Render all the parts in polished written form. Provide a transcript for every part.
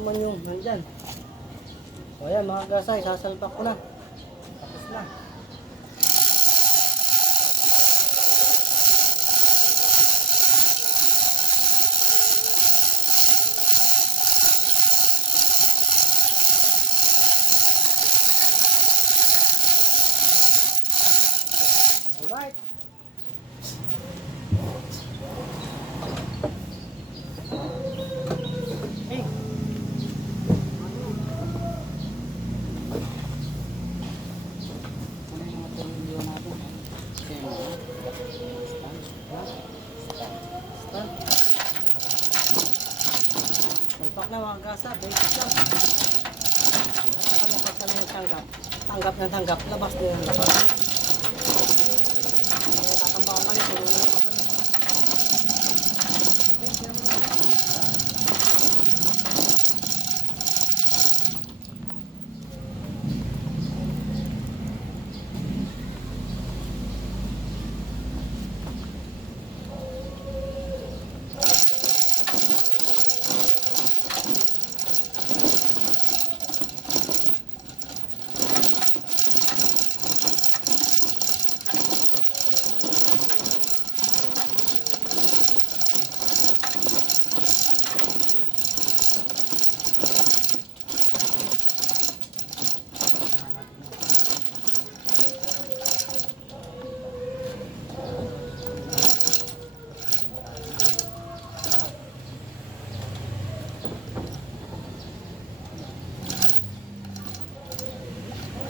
Naman yung nandyan. So ayan mga gasay, sasalpak ko na. Tapos na. Alright. Hey. Salpak na mga gasa, basic lang. Ano pag kami nagtanggap? Tanggap, labas na yung labas. Kaya tatambakan kami, puno na naman kami.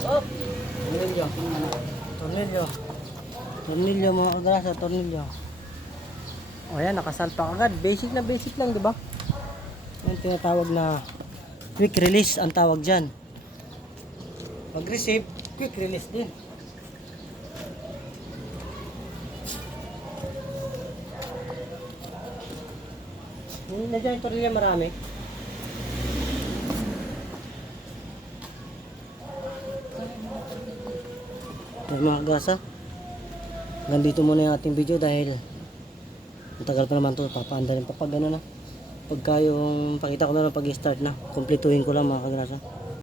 Oh, tornilyo. Tornilyo. Tornilyo mga kagrasa, tornilyo. O ayan, nakasalpak agad. Basic lang, di ba? Yung tinatawag na quick release ang tawag dyan. Pag receive, quick release din. Nandiyan yung tornilyo marami. Ayan mga gasa, nandito muna yung ating video dahil matagal pa naman ito, papaanda rin pa pag ano na, pagka yung pakita ko na lang pag start na, kumpletuhin ko lang mga kagrasa.